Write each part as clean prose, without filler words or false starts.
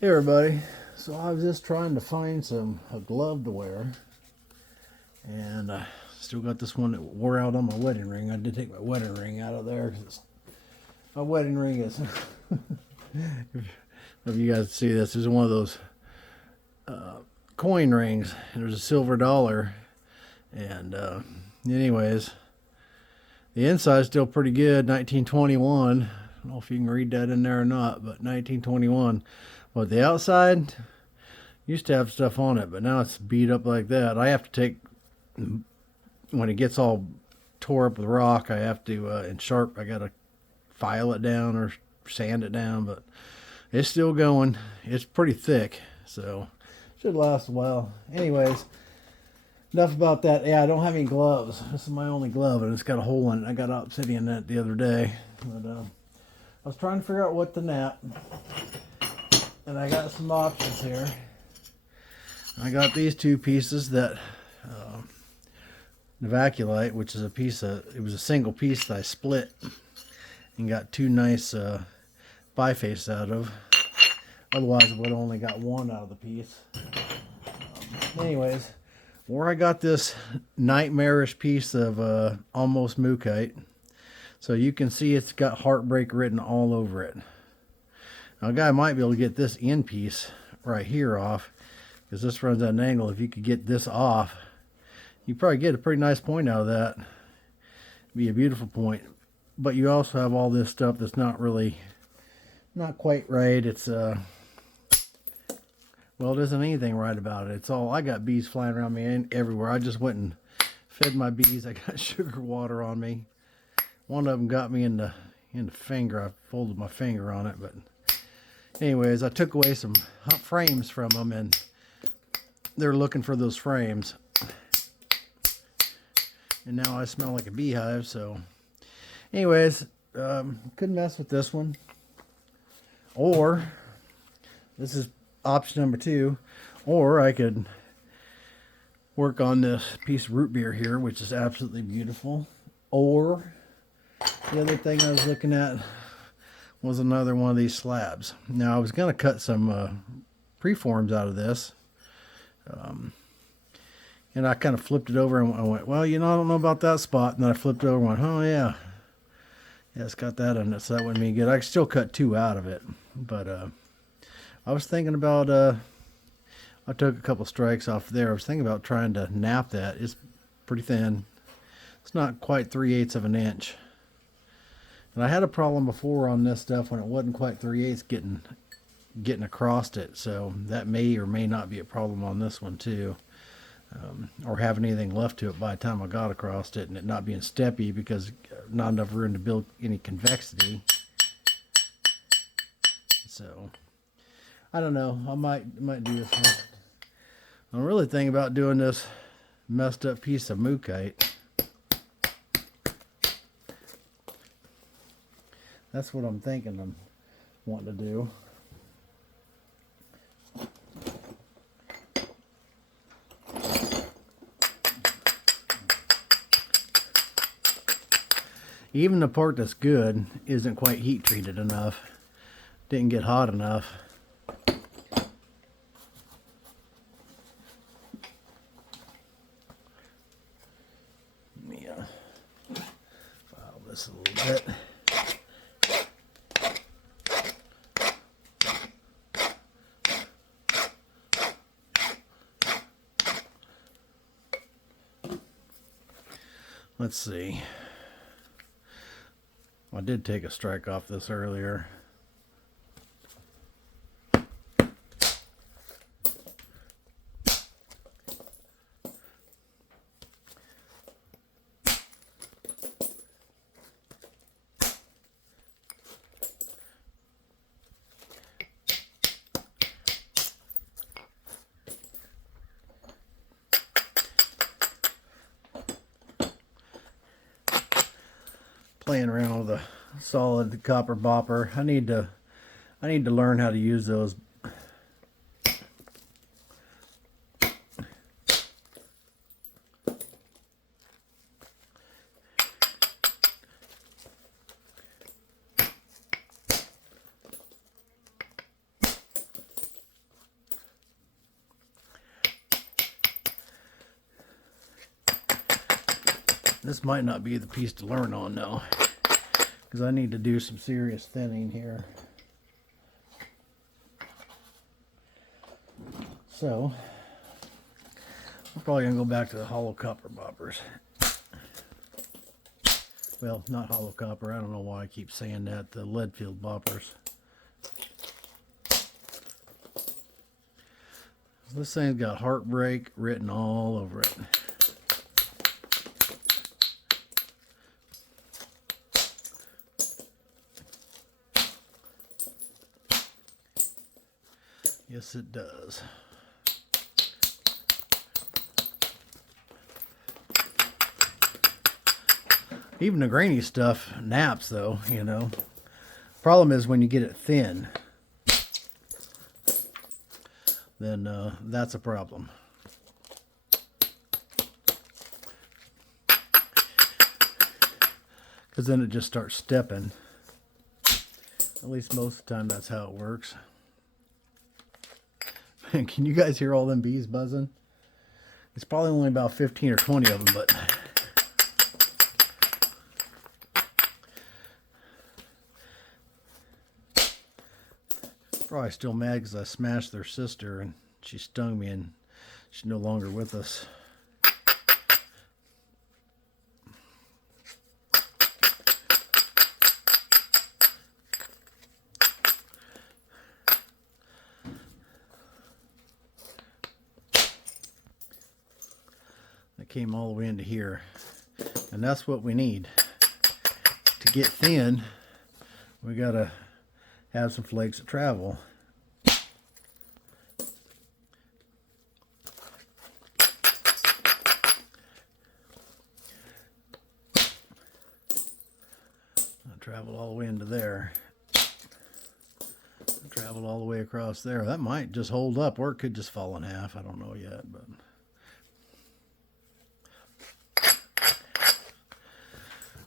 Hey everybody, so I was just trying to find a glove to wear, and I still got this one that wore out on my wedding ring. I did take my wedding ring out of there because my wedding ring is if you guys see this is one of those coin rings. There's a silver dollar, and anyways, the inside's still pretty good. 1921. I don't know if you can read that in there or not, but 1921. But the outside used to have stuff on it, but now it's beat up like that. I have to take, when it gets all tore up with rock, I have to, I got to file it down or sand it down, but it's still going. It's pretty thick, so should last a while. Anyways, enough about that. Yeah, I don't have any gloves. This is my only glove, and it's got a hole in it. I got obsidian in it the other day, but I was trying to figure out what to knap. And I got some options here. I got these two pieces that Evacuate, which is it was a single piece that I split and got two nice biface out of. Otherwise I would have only got one out of the piece. Anyways, where I got this nightmarish piece of almost mookaite. So you can see it's got heartbreak written all over it. Now, a guy might be able to get this end piece right here off, because this runs at an angle. If you could get this off, you probably get a pretty nice point out of that. It'd be a beautiful point. But you also have all this stuff that's not quite right. It's well, it isn't anything right about it. It's all, I got bees flying around me everywhere. I just went and fed my bees. I got sugar water on me. One of them got me in the finger. I folded my finger on it, but anyways, I took away some frames from them, and they're looking for those frames. And now I smell like a beehive, so anyways, couldn't mess with this one. Or, this is option number 2, or I could work on this piece of root beer here, which is absolutely beautiful. Or, the other thing I was looking at was another one of these slabs. Now I was going to cut some preforms out of this, and I kind of flipped it over and I went, well, I don't know about that spot. And then I flipped it over and went, oh yeah, it's got that in it, so that wouldn't be good. I could still cut 2 out of it, but I was thinking about I took a couple strikes off there. I was thinking about trying to knapp that. It's pretty thin. It's not quite 3/8 of an inch. And I had a problem before on this stuff when it wasn't quite 3/8 getting across it, so that may or may not be a problem on this one too, or having anything left to it by the time I got across it, and it not being steppy because not enough room to build any convexity. So I don't know. I might do this one. I'm really thinking about doing this messed up piece of mookaite. That's what I'm thinking I'm wanting to do. Even the part that's good isn't quite heat treated enough. Didn't get hot enough. Let me file this a little bit. Let's see. I did take a strike off this earlier. Playing around with a solid copper bopper. I need to learn how to use those. This might not be the piece to learn on now, because I need to do some serious thinning here. So, I'm probably going to go back to the hollow copper boppers. Well, not hollow copper. I don't know why I keep saying that. The lead-filled boppers. This thing's got heartbreak written all over it. Yes, it does. Even the grainy stuff naps, though, you know. Problem is when you get it thin, then that's a problem. Because then it just starts stepping. At least most of the time that's how it works. Man, can you guys hear all them bees buzzing? It's probably only about 15 or 20 of them, but probably still mad because I smashed their sister and she stung me and she's no longer with us. That came all the way into here, and that's what we need to get thin. We gotta have some flakes of travel. I traveled all the way into there. I traveled all the way across there. That might just hold up, or it could just fall in half. I don't know yet, but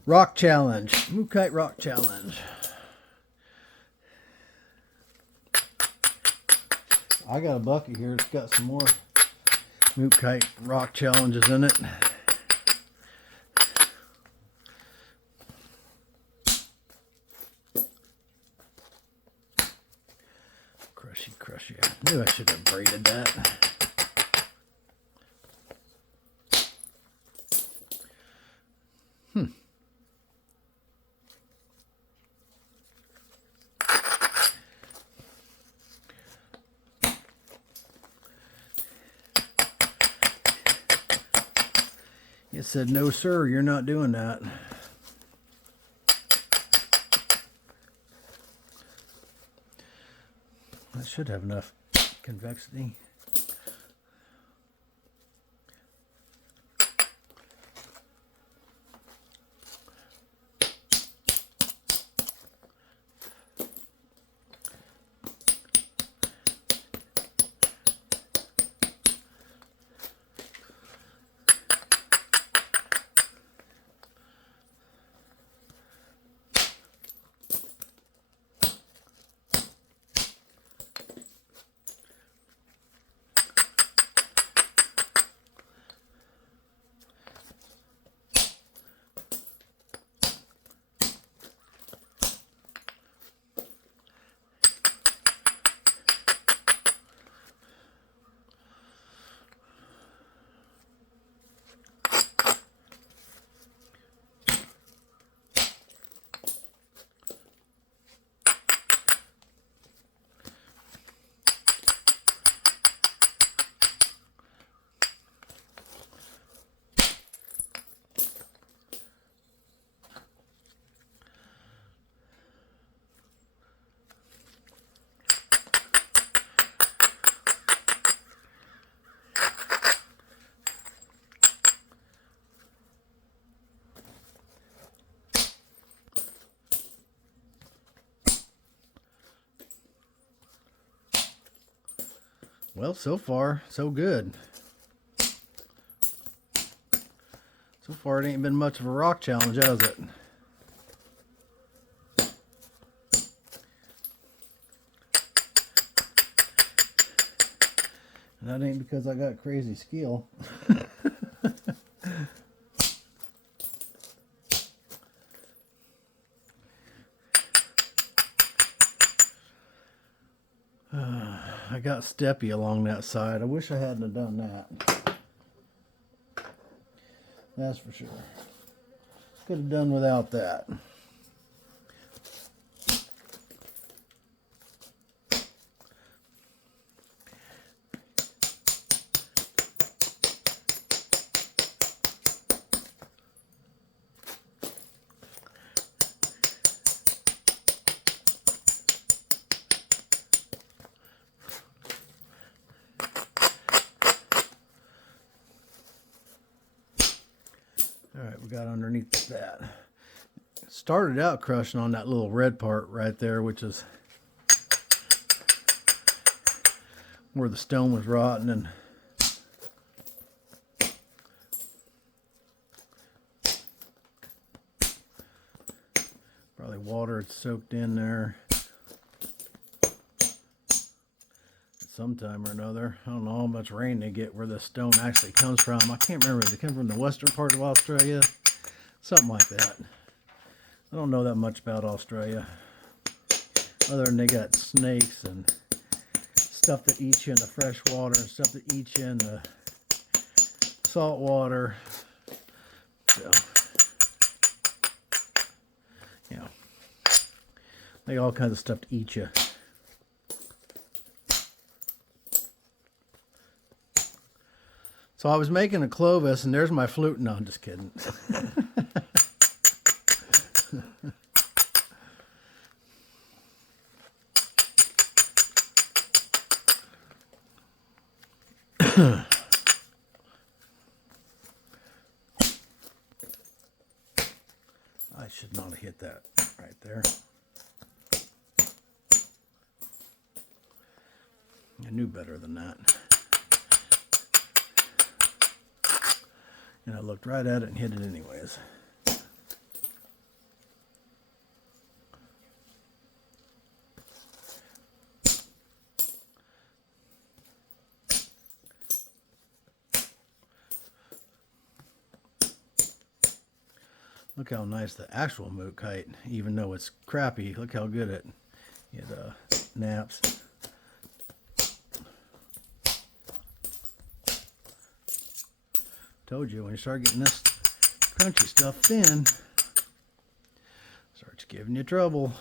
rock challenge, mookaite rock challenge. I got a bucket here. It's got some more mookaite rock challenges in it. Crushy. I knew I should have braided that. It said, no sir, you're not doing that. That should have enough convexity. Well, so far, so good. So far, it ain't been much of a rock challenge, has it? And that ain't because I got crazy skill. I got steppy along that side. I wish I hadn't have done that. That's for sure. Could have done without that. Alright, we got underneath that. Started out crushing on that little red part right there, which is where the stone was rotting, and probably water had soaked in there at some time or another. I don't know how much rain they get where the stone actually comes from. I can't remember. Does it come from the western part of Australia? Something like that. I don't know that much about Australia, other than they got snakes and stuff that eats you in the fresh water and stuff that eats you in the salt water. So, you know, they got all kinds of stuff to eat you. So I was making a Clovis, and there's my flute. No, I'm just kidding. I should not have hit that right there. I knew better than that. And I looked right at it and hit it anyways. Look how nice the actual mookaite, even though it's crappy, look how good it naps. Told you, when you start getting this crunchy stuff thin, starts giving you trouble.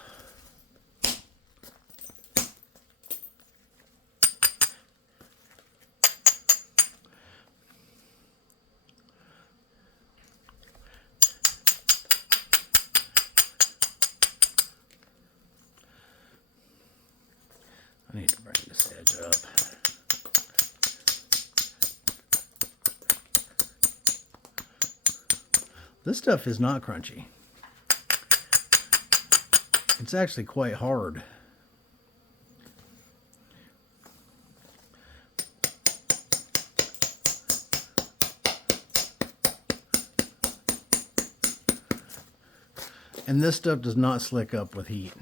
I need to bring this edge up. This stuff is not crunchy. It's actually quite hard. And this stuff does not slick up with heat.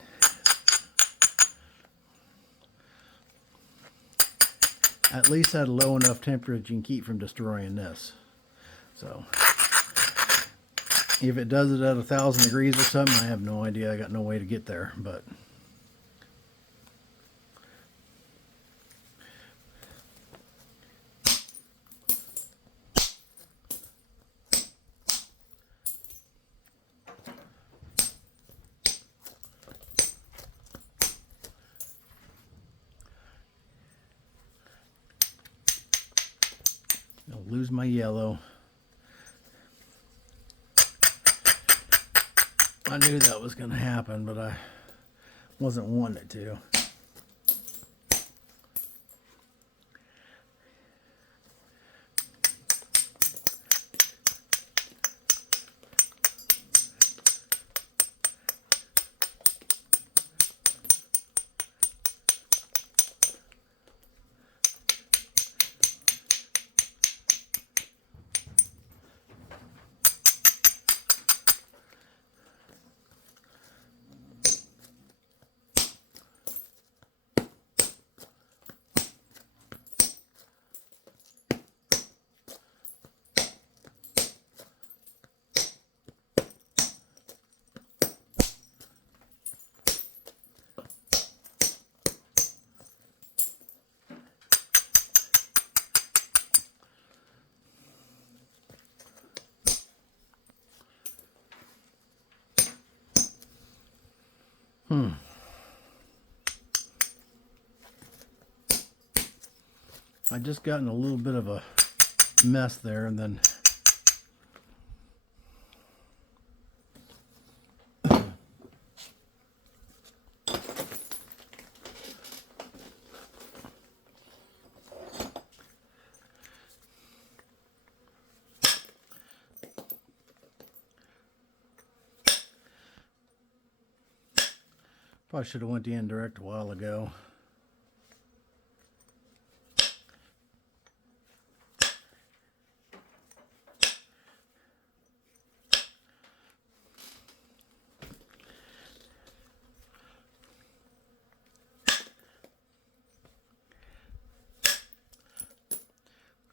At least at a low enough temperature that you can keep from destroying this. So if it does it at 1,000 degrees or something, I have no idea. I got no way to get there, but I'll lose my yellow. I knew that was going to happen, but I wasn't wanting it to. I just got in a little bit of a mess there, and then probably should have went the indirect a while ago.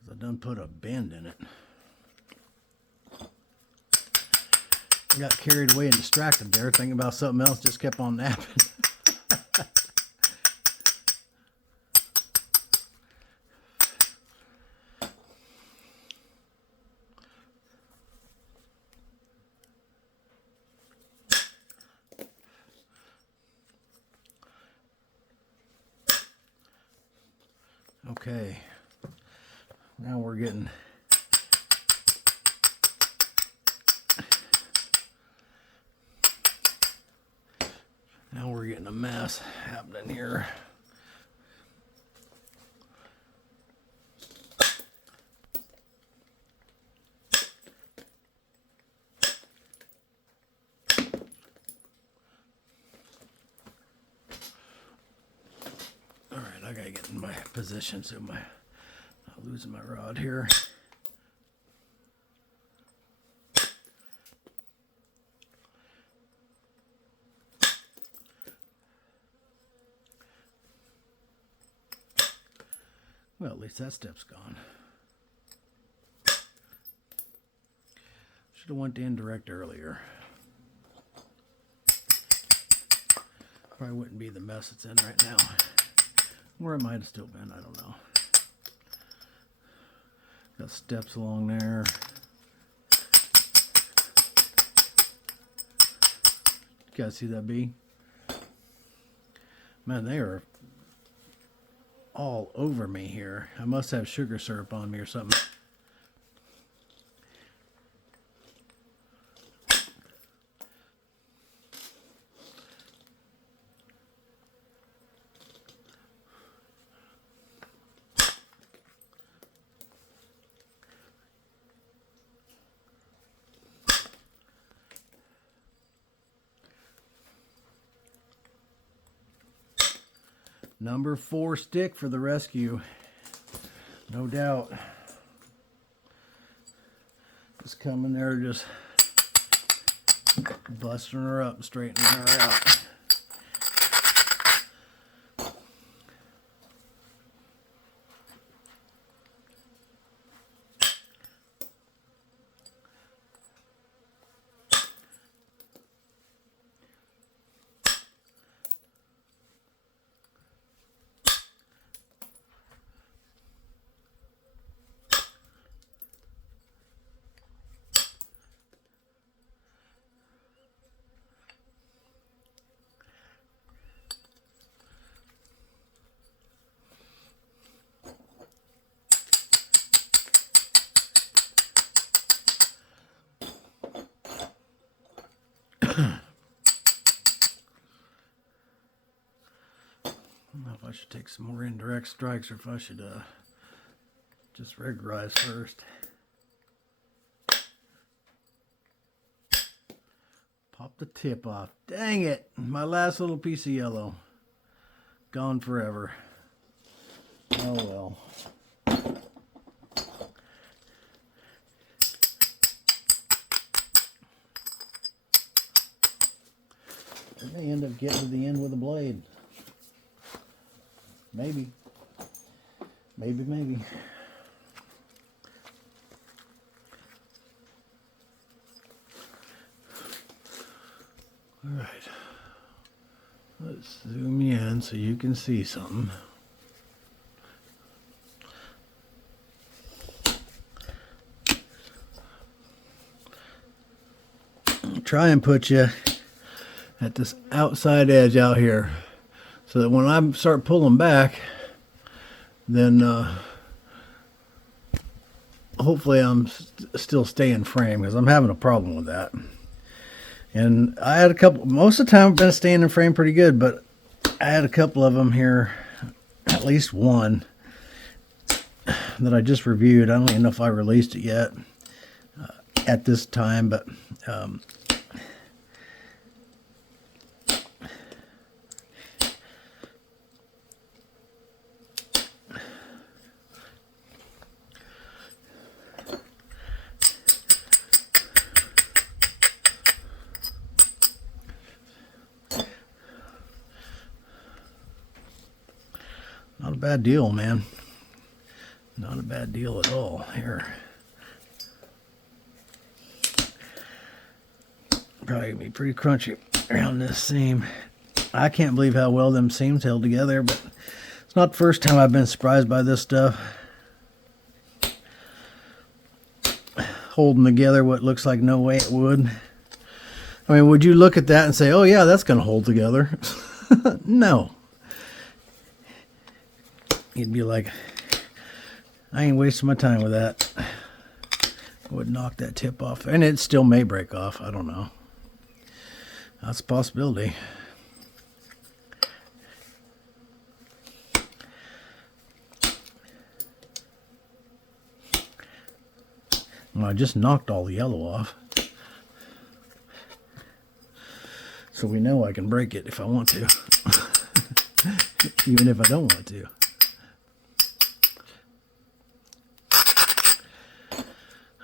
I done put a bend in it. I got carried away and distracted there, thinking about something else, just kept on napping. Okay, now we're getting a mess happening here. All right, I gotta get in my position so I'm losing my rod here. Well, at least that step's gone. Should have went to indirect earlier. Probably wouldn't be the mess it's in right now. Where it might have still been, I don't know. Got steps along there. You guys see that bee? Man, they are all over me here. I must have sugar syrup on me or something. Number 4 stick for the rescue, no doubt. Just coming there, just busting her up, straightening her out. I don't know if I should take some more indirect strikes or if I should just regularize first. Pop the tip off. Dang it! My last little piece of yellow. Gone forever. Oh well. I may end up getting to the end with a blade. Maybe. Maybe. All right. Let's zoom you in so you can see something. Try and put you at this outside edge out here so that when I start pulling back, then hopefully I'm still staying frame, because I'm having a problem with that. And I had a couple, most of the time I've been staying in frame pretty good, but I had a couple of them here, at least one that I just reviewed. I don't even know if I released it yet at this time, but not a bad deal, man. Not a bad deal at all. Here. Probably gonna be pretty crunchy around this seam. I can't believe how well them seams held together, but it's not the first time I've been surprised by this stuff. Holding together what looks like no way it would. I mean, would you look at that and say, oh yeah, that's gonna hold together? No. You'd be like, I ain't wasting my time with that. I would knock that tip off. And it still may break off. I don't know. That's a possibility. Well, I just knocked all the yellow off. So we know I can break it if I want to. Even if I don't want to.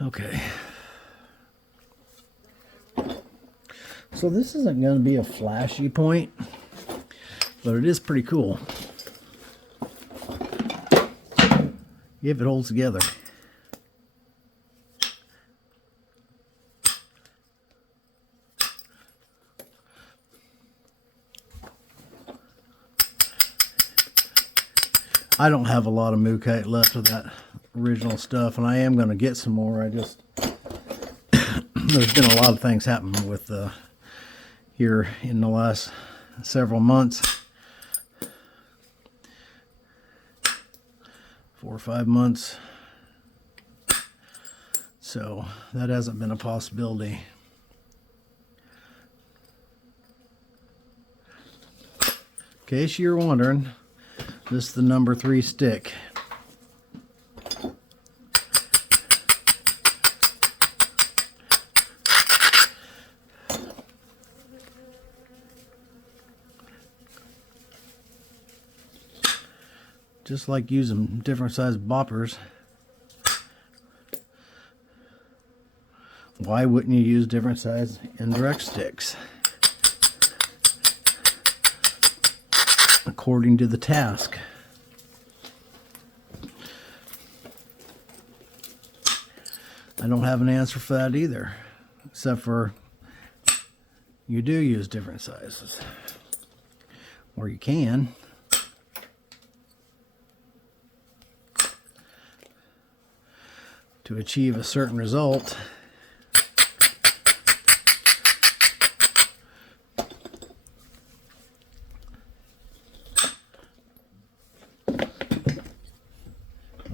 Okay. So this isn't going to be a flashy point, but it is pretty cool if it holds together. I don't have a lot of mookaite left of that original stuff, and I am going to get some more. I just there's been a lot of things happening with here in the last several months, 4 or 5 months, so that hasn't been a possibility. In case you're wondering, this is the number 3 stick. Just like using different size boppers, why wouldn't you use different size indirect sticks? According to the task. I don't have an answer for that either, except for you do use different sizes, or you can. To achieve a certain result.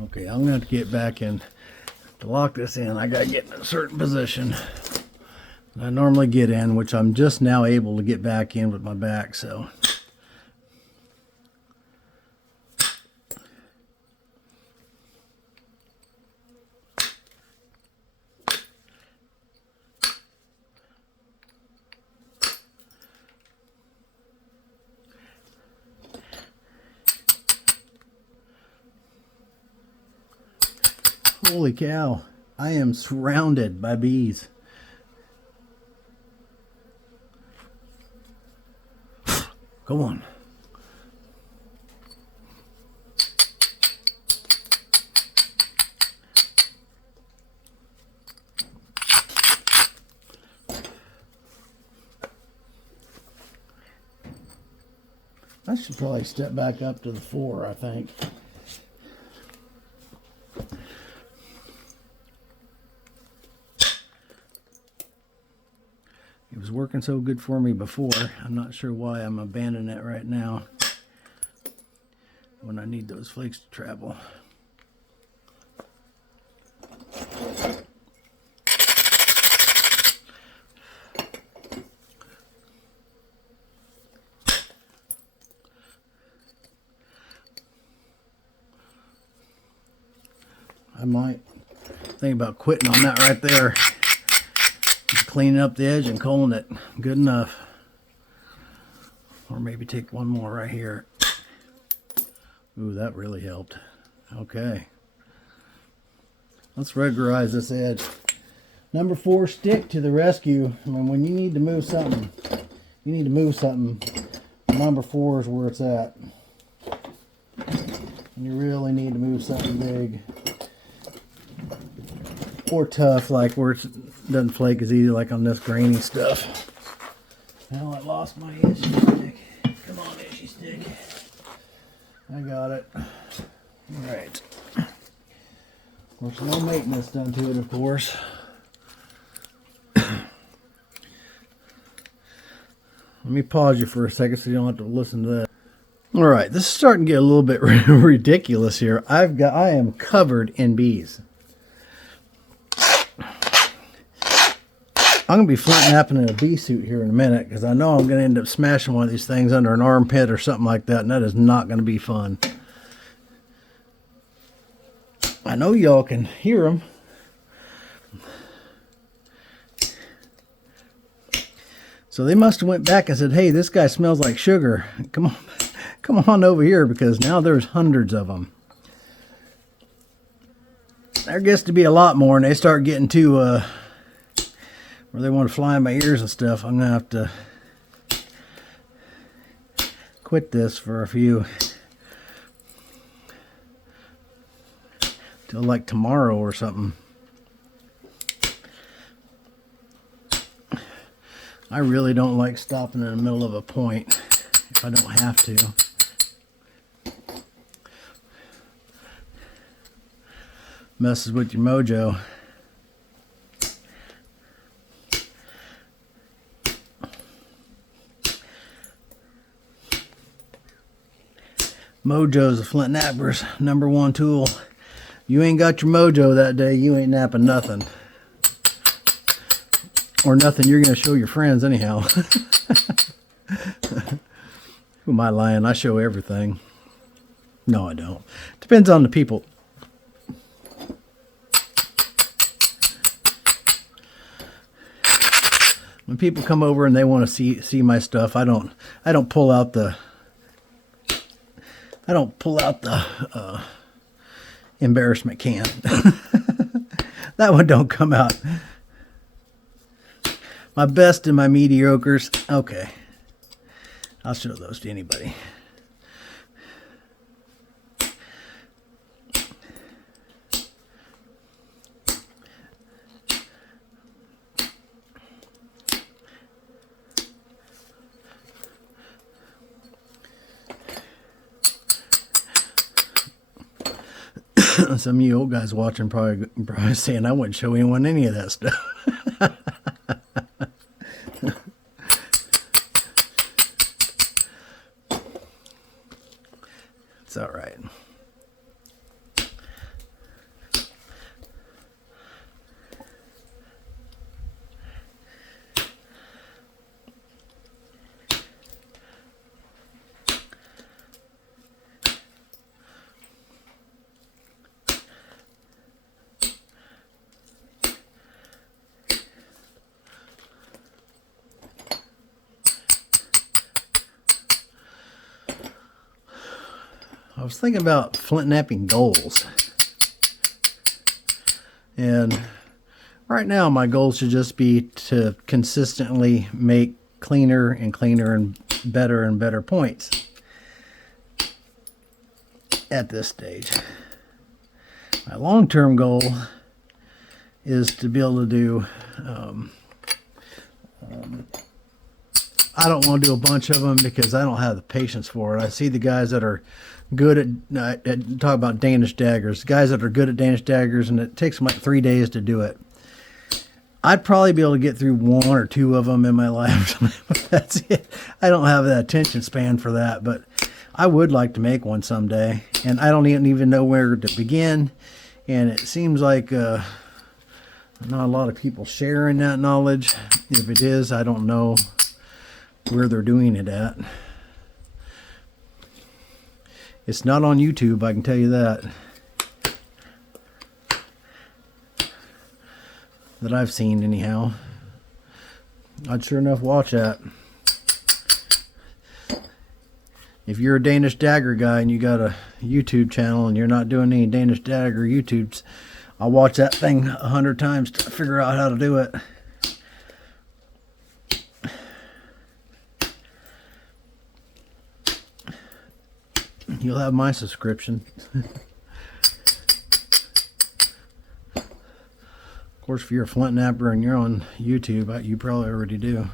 Okay, I'm going to get back in. To lock this in, I got to get in a certain position that I normally get in, which I'm just now able to get back in with my back, so. Holy cow, I am surrounded by bees. Go on. I should probably step back up to the 4, I think. It was working so good for me before. I'm not sure why I'm abandoning it right now when I need those flakes to travel. I might think about quitting on that right there. Just cleaning up the edge and calling it good enough. Or maybe take one more right here. Ooh, that really helped. Okay. Let's regularize this edge. Number 4, stick to the rescue. I mean, when you need to move something, you need to move something. Number 4 is where it's at. And you really need to move something big. Or tough, like where it doesn't flake as easy, like on this grainy stuff. Now I lost my itchy stick. Come on, itchy stick. I got it. Alright. Of course, no maintenance done to it, of course. Let me pause you for a second so you don't have to listen to that. Alright, this is starting to get a little bit ridiculous here. I am covered in bees. I'm going to be flint napping in a bee suit here in a minute because I know I'm going to end up smashing one of these things under an armpit or something like that, and that is not going to be fun. I know y'all can hear them. So they must have went back and said, hey, this guy smells like sugar. Come on over here, because now there's hundreds of them. There gets to be a lot more, and they start getting to where they want to fly in my ears and stuff. I'm gonna have to quit this for a few till like tomorrow or something. I really don't like stopping in the middle of a point if I don't have to. Messes with your mojo. Mojo's a flint napper's #1 tool. You ain't got your mojo that day, you ain't napping nothing. Or nothing you're going to show your friends anyhow. Who am I lying? I show everything. No, I don't. Depends on the people. When people come over and they want to see my stuff, I don't pull out the embarrassment can. That one don't come out. My best and my mediocres. Okay. I'll show those to anybody. Some of you old guys watching probably saying I wouldn't show anyone any of that stuff. It's all right. I was thinking about flint napping goals, and right now my goal should just be to consistently make cleaner and cleaner and better points at this stage. My long-term goal is to be able to do I don't want to do a bunch of them because I don't have the patience for it. I see the guys that are good at talk about Danish daggers. Guys that are good at Danish daggers, and it takes them like 3 days to do it. I'd probably be able to get through 1 or 2 of them in my lifetime. That's it. I don't have the attention span for that, but I would like to make one someday. And I don't even know where to begin. And it seems like not a lot of people sharing that knowledge. If it is, I don't know where they're doing it at. It's not on YouTube, I can tell you that. that I've seen anyhow. I'd sure enough watch that. If you're a Danish dagger guy and you got a YouTube channel and you're not doing any Danish dagger YouTubes, I'll watch that thing 100 times to figure out how to do it. You'll have my subscription. Of course, if you're a flint knapper and you're on YouTube, you probably already do.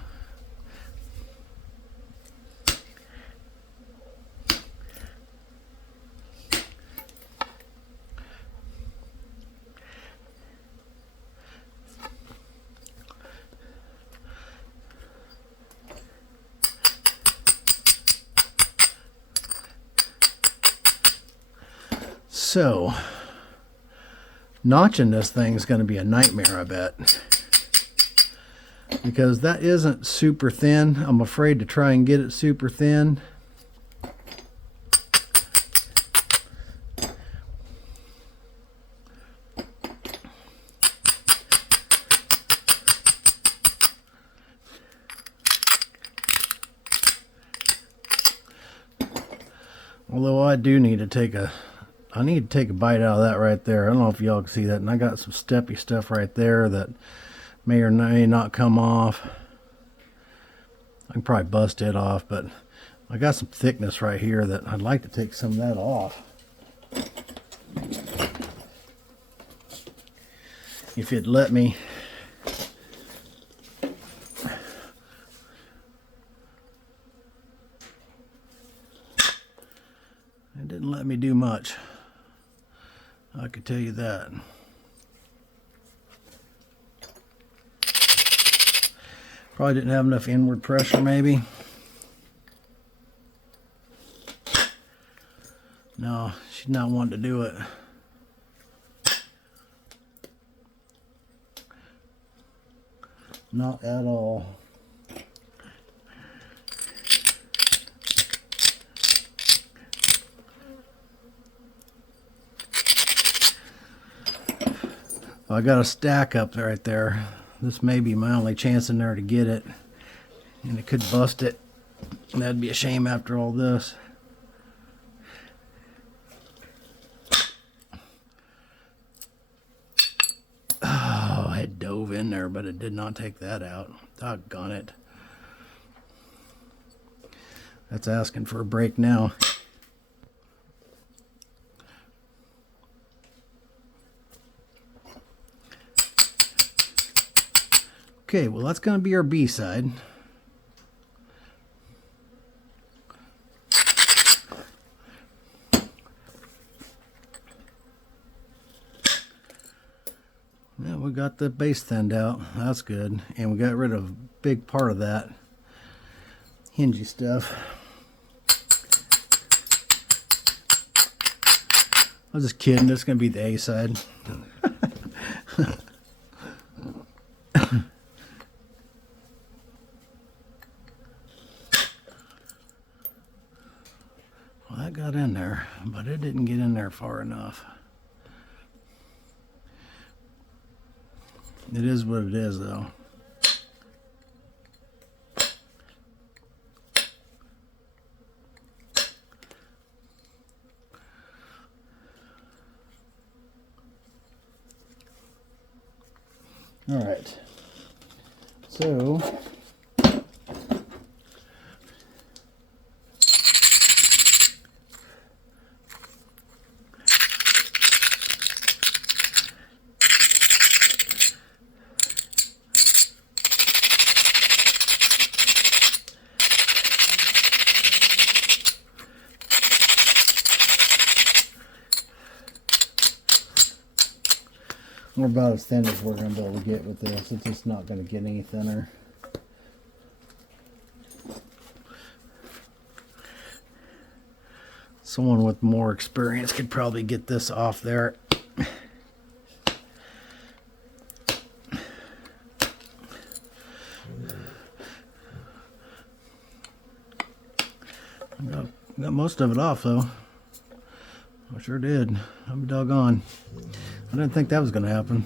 So, notching this thing is going to be a nightmare, I bet. Because that isn't super thin. I'm afraid to try and get it super thin. Although I do need to take a bite out of that right there. I don't know if y'all can see that. And I got some steppy stuff right there that may or may not come off. I can probably bust it off, but I got some thickness right here that I'd like to take some of that off. If it'd let me. It didn't let me do much. I could tell you that. Probably didn't have enough inward pressure, maybe. No, she's not wanting to do it. Not at all. I got a stack up right there. This may be my only chance in there to get it. And it could bust it. And that'd be a shame after all this. Oh, it dove in there, but it did not take that out. Doggone it. That's asking for a break now. Okay, well that's going to be our B side. Yeah, we got the base thinned out. That's good. And we got rid of a big part of that hingy stuff. I was just kidding. This is going to be the A side. Well, that got in there, but it didn't get in there far enough. It is what it is, though. All right. So we're about as thin as we're going to be able to get with this. It's just not going to get any thinner. Someone with more experience could probably get this off there. Got most of it off though. I sure did. I'm doggone. I didn't think that was going to happen.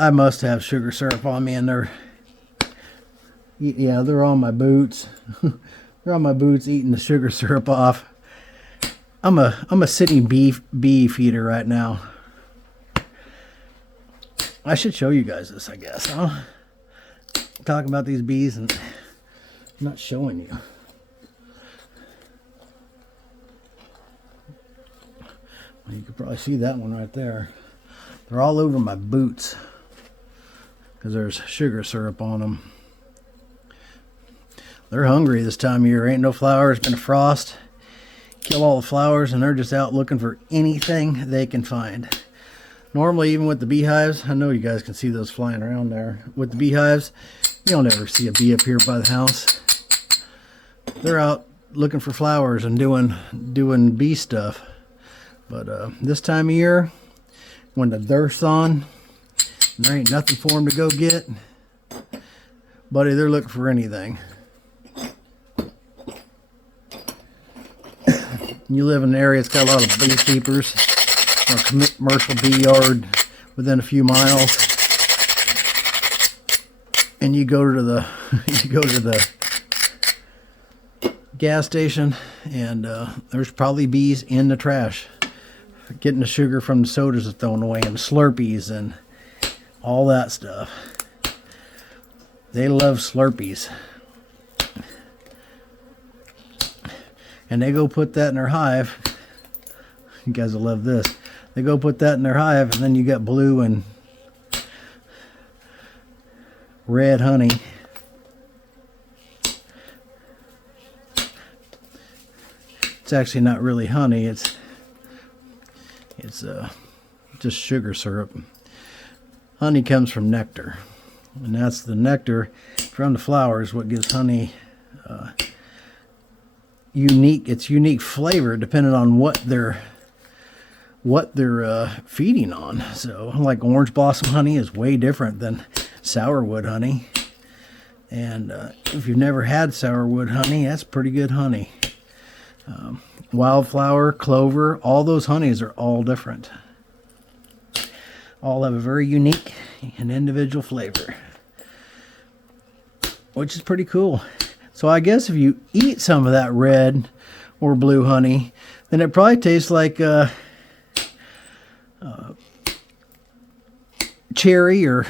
I must have sugar syrup on me, and they're on my boots. They're on my boots eating the sugar syrup off. I'm a sitting bee feeder right now. I should show you guys this, I guess, huh? Talking about these bees and I'm not showing you. Well, you can probably see that one right there. They're all over my boots because there's sugar syrup on them. They're hungry this time of year. Ain't no flowers, been a frost. Kill all the flowers, and they're just out looking for anything they can find. Normally, even with the beehives, I know you guys can see those flying around there. With the beehives, you don't ever see a bee up here by the house. They're out looking for flowers and doing bee stuff. But this time of year, when the dearth's on, and there ain't nothing for them to go get, buddy, they're looking for anything. You live in an area that's got a lot of beekeepers, or a commercial bee yard within a few miles, and you go to the gas station, and there's probably bees in the trash getting the sugar from the sodas that's thrown away, and Slurpees and all that stuff. They love Slurpees. And they go put that in their hive. You guys will love this. They go put that in their hive, and then you got blue and red honey. It's actually not really honey. It's just sugar syrup. Honey comes from nectar, and that's the nectar from the flowers what gives honey unique flavor depending on what they're feeding on. So like orange blossom honey is way different than sourwood honey, and if you've never had sourwood honey, that's pretty good honey. Wildflower, clover, all those honeys are all different. All have a very unique and individual flavor, which is pretty cool. So I guess if you eat some of that red or blue honey, then it probably tastes like cherry or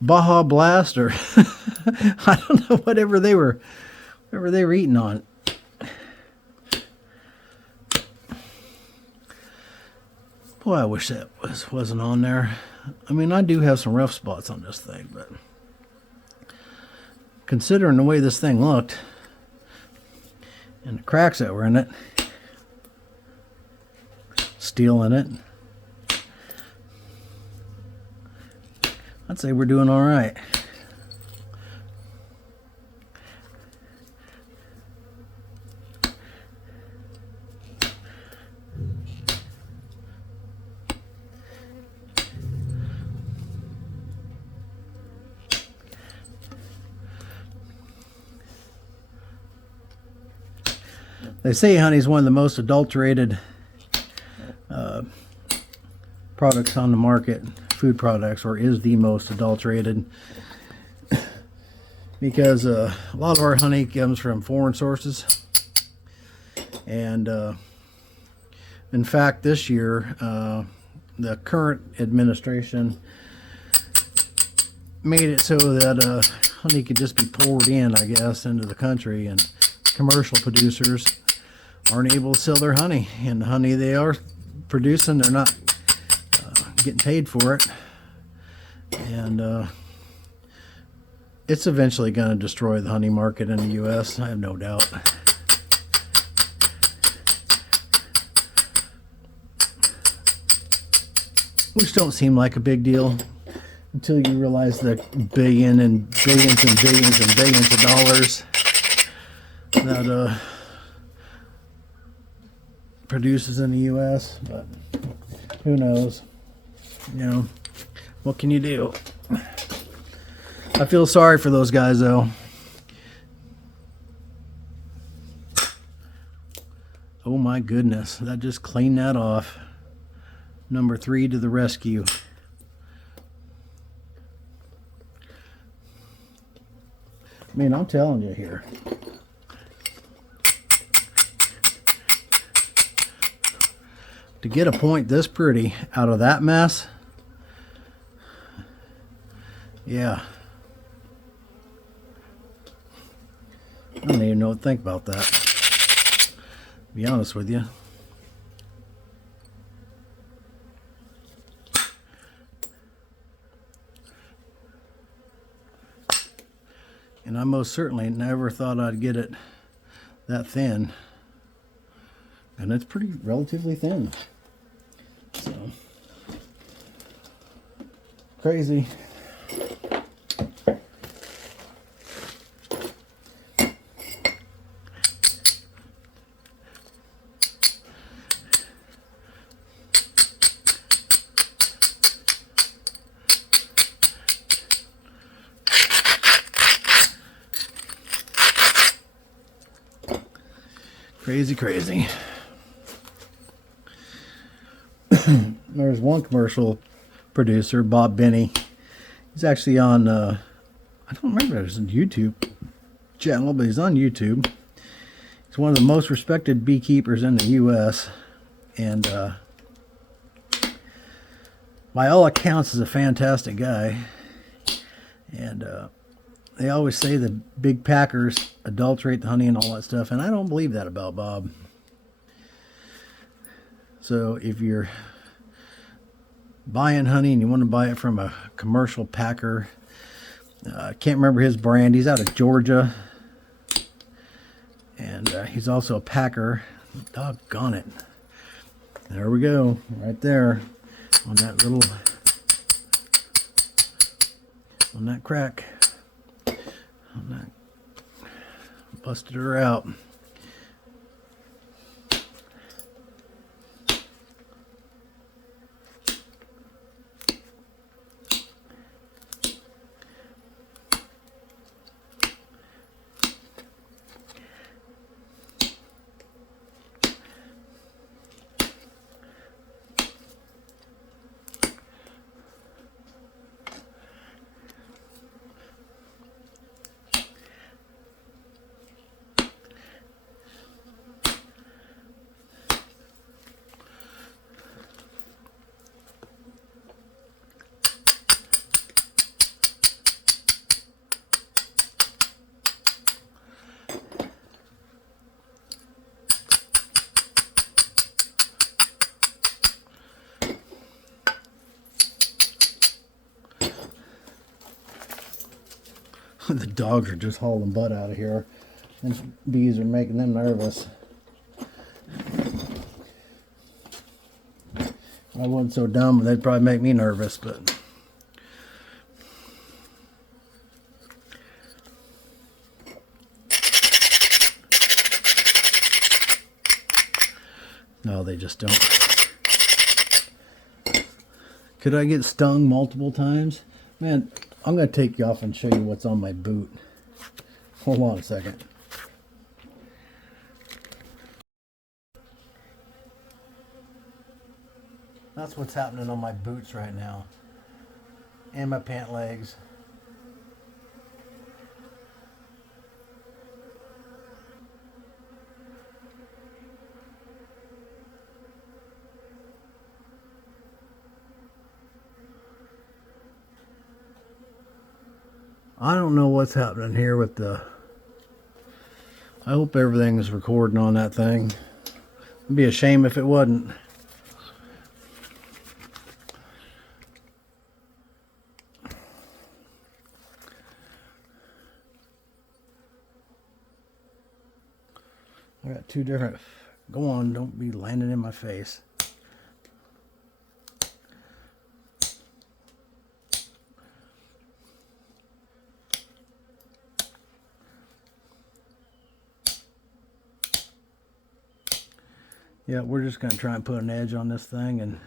Baja Blast, or I don't know, whatever they were eating on. Boy, I wish that wasn't on there. I mean, I do have some rough spots on this thing, but considering the way this thing looked and the cracks that were in it, steel in it, I'd say we're doing all right. They say honey is one of the most adulterated products on the market, food products, or is the most adulterated, because a lot of our honey comes from foreign sources. And in fact, this year, the current administration made it so that honey could just be poured in, I guess, into the country, and commercial producers aren't able to sell their honey, and the honey they are producing, they're not getting paid for it, and it's eventually going to destroy the honey market in the U.S. I have no doubt. Which don't seem like a big deal until you realize the billions and billions and billions and billions of dollars that produces in the U.S., but who knows? You know, what can you do? I feel sorry for those guys, though. Oh my goodness, that just cleaned that off. Number 3 to the rescue. I mean, I'm telling you here. To get a point this pretty out of that mess, yeah. I don't even know what to think about that, to be honest with you. And I most certainly never thought I'd get it that thin. And it's pretty relatively thin. So, crazy. Crazy. There's one commercial producer, Bob Benny. He's actually on, I don't remember if it's a YouTube channel, but he's on YouTube. He's one of the most respected beekeepers in the U.S. And by all accounts is a fantastic guy. And they always say the big packers adulterate the honey and all that stuff, and I don't believe that about Bob. So if you're buying honey and you want to buy it from a commercial packer, I can't remember his brand. He's out of Georgia, and he's also a packer. Doggone it. There we go, right there on that little, on that crack. On that. Busted her out. The dogs are just hauling butt out of here. These bees are making them nervous. I wasn't so dumb, they'd probably make me nervous, but no, they just don't. Could I get stung multiple times? Man, I'm going to take you off and show you what's on my boot. Hold on a second. That's what's happening on my boots right now. And my pant legs. I don't know what's happening here with the... I hope everything is recording on that thing. It'd be a shame if it wasn't. I got two different... Go on, don't be landing in my face. Yeah, we're just going to try and put an edge on this thing and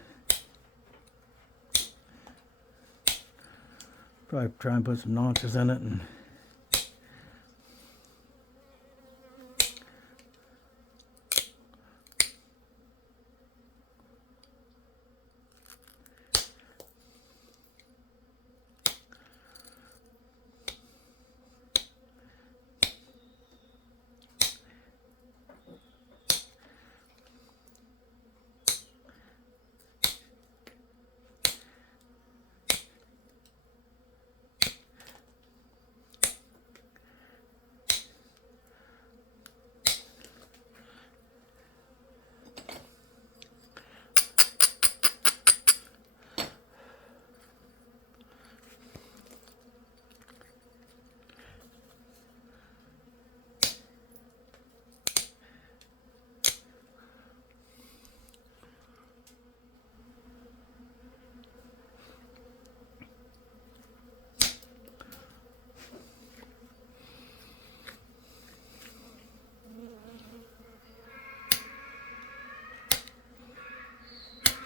probably try and put some notches in it. And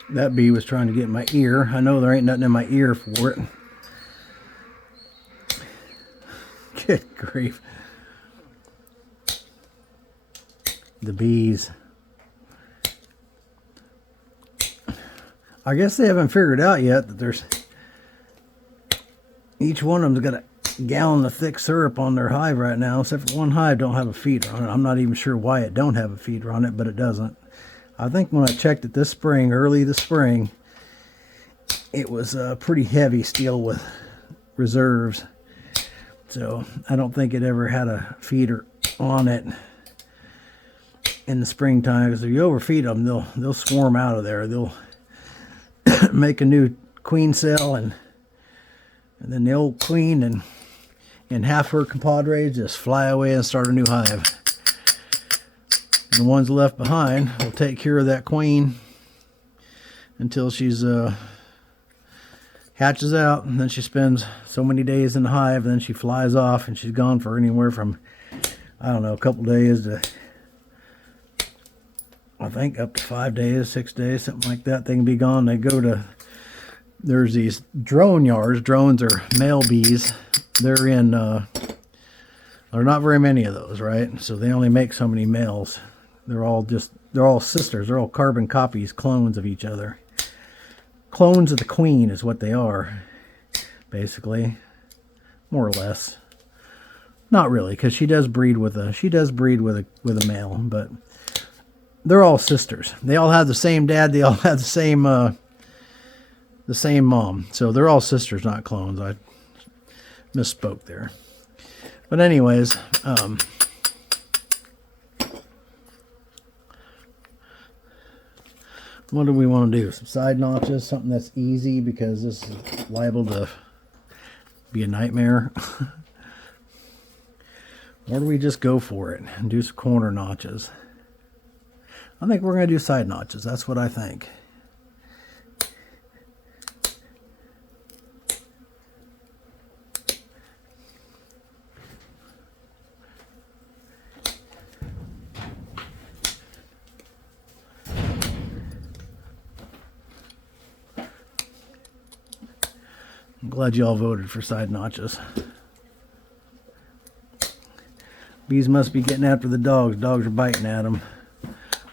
That bee was trying to get in my ear. I know there ain't nothing in my ear for it. Good grief. The bees. I guess they haven't figured out yet that there's... Each one of them's got a gallon of thick syrup on their hive right now, except for one hive don't have a feeder on it. I'm not even sure why it don't have a feeder on it, but it doesn't. I think when I checked it this spring, early this spring, it was pretty heavy still with reserves. So I don't think it ever had a feeder on it in the springtime, because if you overfeed them, they'll swarm out of there. They'll make a new queen cell, and then the old queen and half her compadres just fly away and start a new hive. And the ones left behind will take care of that queen until she's hatches out, and then she spends so many days in the hive, and then she flies off, and she's gone for anywhere from, I don't know, a couple days to, I think, up to 5 days, 6 days, something like that. They can be gone. They go to, there's these drone yards. Drones are male bees. They're in, there are not very many of those, right? So they only make so many males. They're all sisters. They're all carbon copies, clones of each other. Clones of the queen is what they are, basically, more or less. Not really, because she does breed with a male, but they're all sisters. They all have the same dad. They all have the same mom. So they're all sisters, not clones. I misspoke there. But anyways, what do we want to do? Some side notches, something that's easy, because this is liable to be a nightmare. Or do we just go for it and do some corner notches? I think we're going to do side notches. That's what I think. I'm glad you all voted for side notches. Bees must be getting after the dogs. Dogs are biting at them.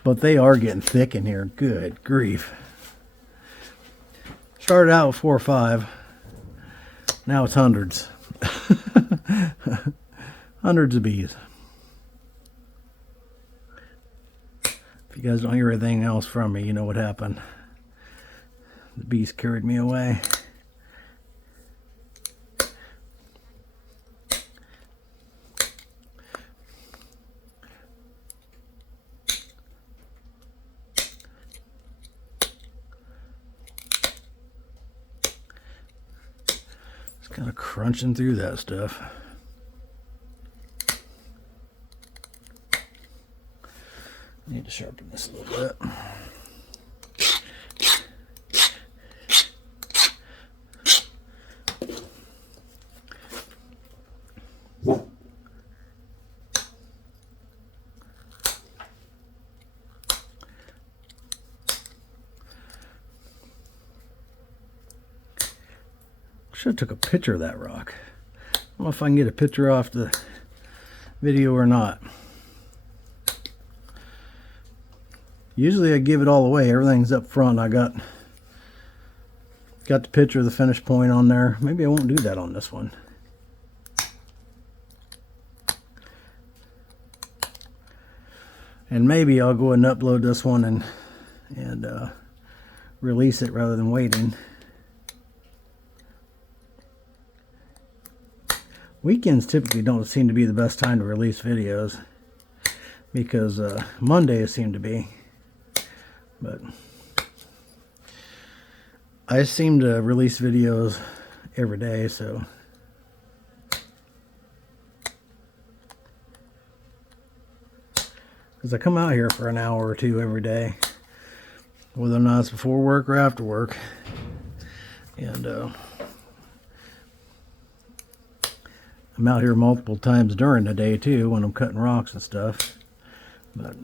But they are getting thick in here. Good grief. Started out with 4 or 5. Now it's hundreds. Hundreds of bees. If you guys don't hear anything else from me, you know what happened. The bees carried me away. Kind of crunching through that stuff. Need to sharpen this a little bit. Should have took a picture of that rock. I don't know if I can get a picture off the video or not. Usually I give it all away. Everything's up front. I got the picture of the finish point on there. Maybe I won't do that on this one. And maybe I'll go ahead and upload this one and release it rather than waiting. Weekends typically don't seem to be the best time to release videos, because Mondays seem to be. But I seem to release videos every day, so because I come out here for an hour or two every day, whether or not it's before work or after work, and I'm out here multiple times during the day too when I'm cutting rocks and stuff. But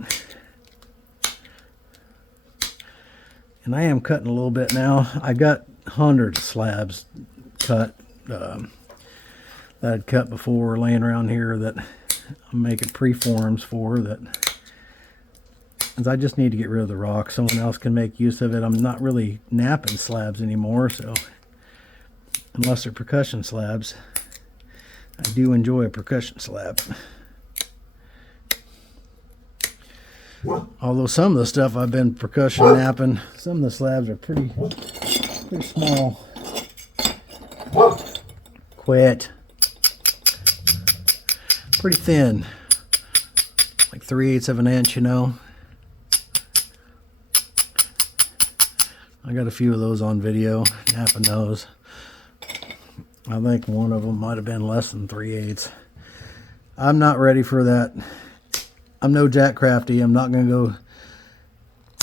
And I am cutting a little bit now. I got hundreds of slabs cut that I'd cut before laying around here that I'm making preforms for, that I just need to get rid of the rock. Someone else can make use of it. I'm not really knapping slabs anymore, so unless they're percussion slabs. I do enjoy a percussion slab. Although some of the stuff I've been percussion knapping, some of the slabs are pretty small. Quit. Pretty thin. Like 3/8 of an inch, you know. I got a few of those on video, knapping those. I think one of them might have been less than 3/8. I'm not ready for that. I'm no Jack Crafty. I'm not going to go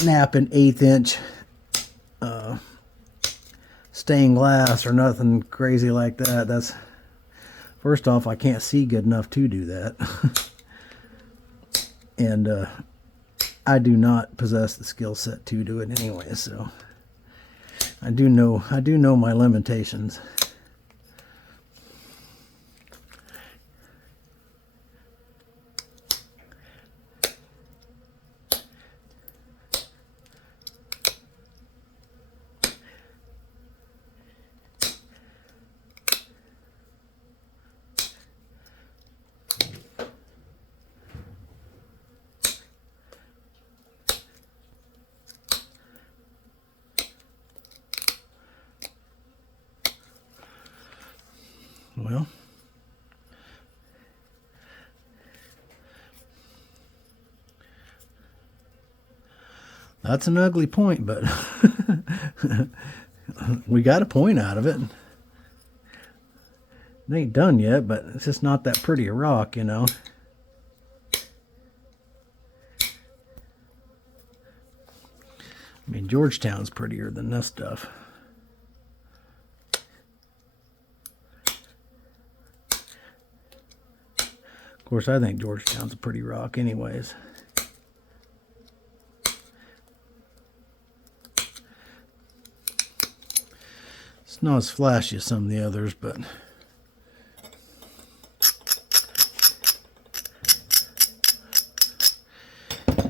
knap an 1/8 inch stained glass or nothing crazy like that. That's, first off, I can't see good enough to do that. And I do not possess the skill set to do it anyway, so I do know my limitations. Well, that's an ugly point, but we got a point out of it. It ain't done yet, but it's just not that pretty a rock, you know. I mean, Georgetown's prettier than this stuff. Of course, I think Georgetown's a pretty rock anyways. It's not as flashy as some of the others, but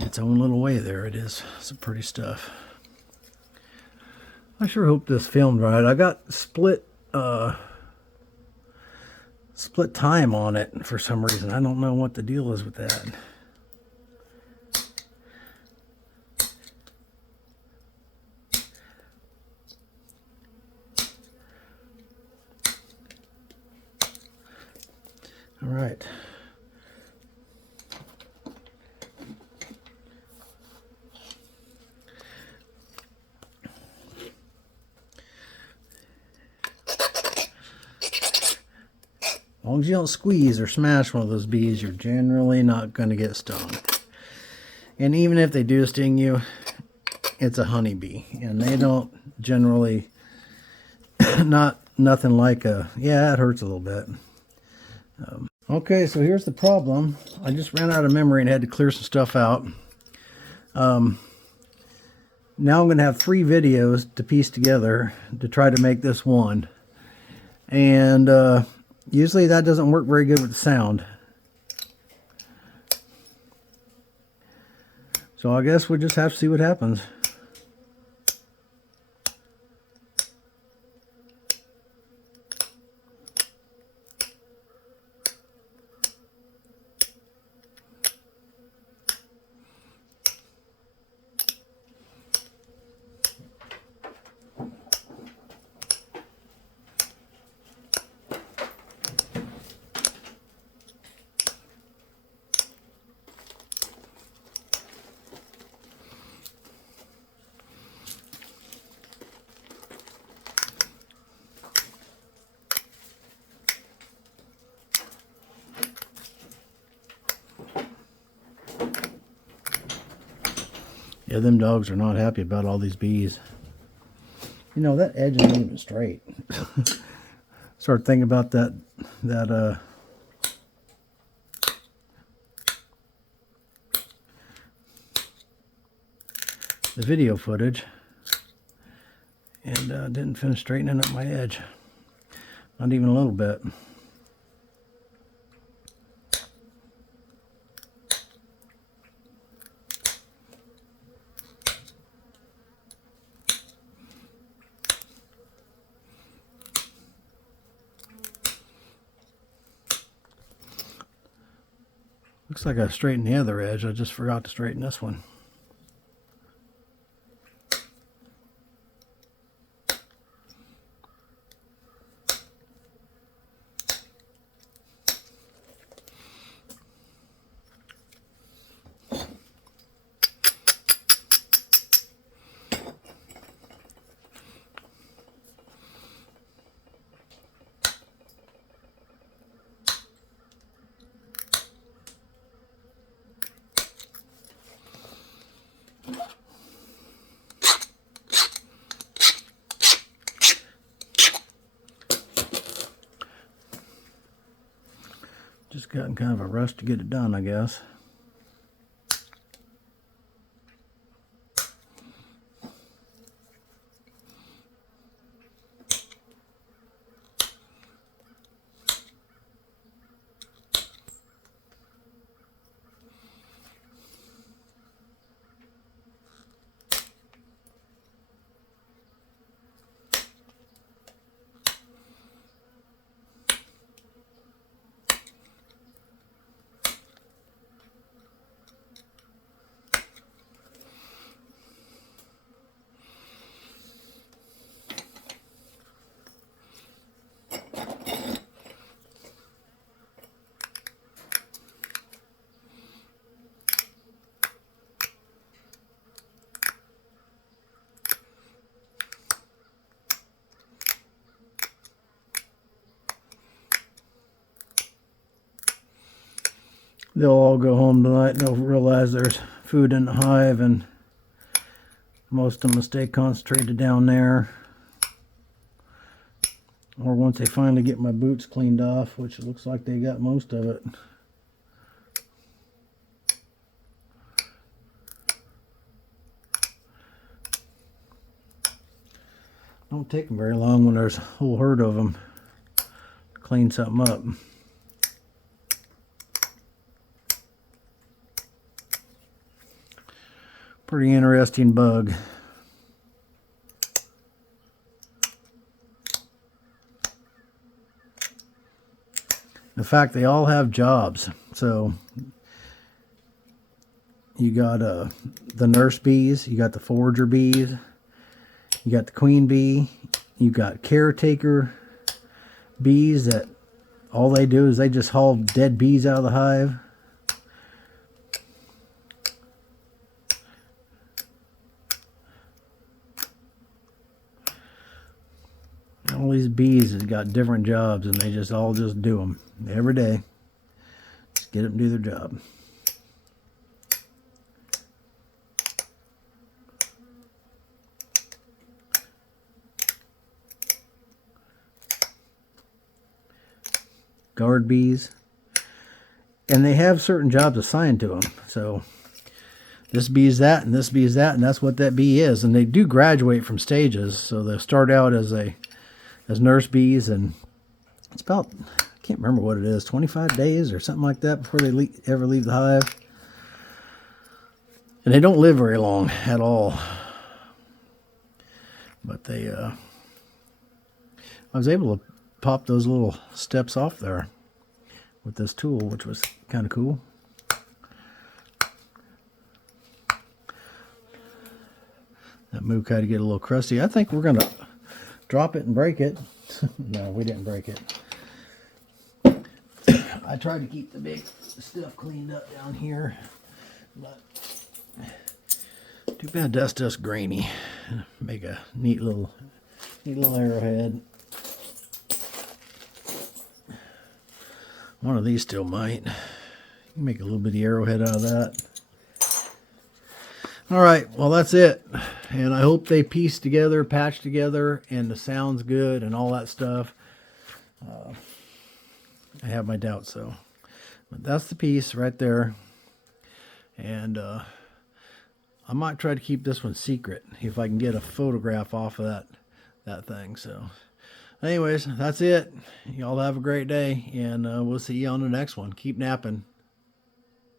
its own little way there it is. Some pretty stuff. I sure hope this filmed right. I got split time on it for some reason. I don't know what the deal is with that. All right. As long as you don't squeeze or smash one of those bees, you're generally not going to get stung. And even if they do sting you, it's a honeybee, and they don't generally, nothing like a, yeah, it hurts a little bit. Okay, so here's the problem. I just ran out of memory and had to clear some stuff out. Now I'm going to have 3 videos to piece together to try to make this one. And usually that doesn't work very good with the sound. So I guess we'll just have to see what happens. Yeah, them dogs are not happy about all these bees. You know, that edge isn't even straight. Start thinking about the video footage. and didn't finish straightening up my edge. Not even a little bit. Looks like I straightened the other edge. I just forgot to straighten this one. Just got in kind of a rush to get it done, I guess. They'll all go home tonight and they'll realize there's food in the hive, and most of them will stay concentrated down there. Or once they finally get my boots cleaned off, which it looks like they got most of it. Don't take them very long when there's a whole herd of them to clean something up. Pretty interesting bug. In fact, they all have jobs. So you got the nurse bees, you got the forager bees, you got the queen bee, you got caretaker bees that all they do is they just haul dead bees out of the hive. All these bees have got different jobs, and they just all just do them every day. Just get them to do their job. Guard bees. And they have certain jobs assigned to them. So this bee is that, and this bee is that, and that's what that bee is. And they do graduate from stages. So they'll start out as nurse bees, and it's about, I can't remember what it is, 25 days or something like that before they ever leave the hive. And they don't live very long at all. But they, I was able to pop those little steps off there with this tool, which was kind of cool. That mookaite to get a little crusty. I think we're going to drop it and break it. No, we didn't break it. I tried to keep the big stuff cleaned up down here, but too bad that's just grainy. Make a neat little arrowhead. One of these still might. You can make a little bitty arrowhead out of that. Alright, well that's it. And I hope they piece together, patch together, and the sound's good and all that stuff. I have my doubts though. But that's the piece right there. And I might try to keep this one secret if I can get a photograph off of that that thing. So anyways, that's it. Y'all have a great day, and we'll see you on the next one. Keep napping.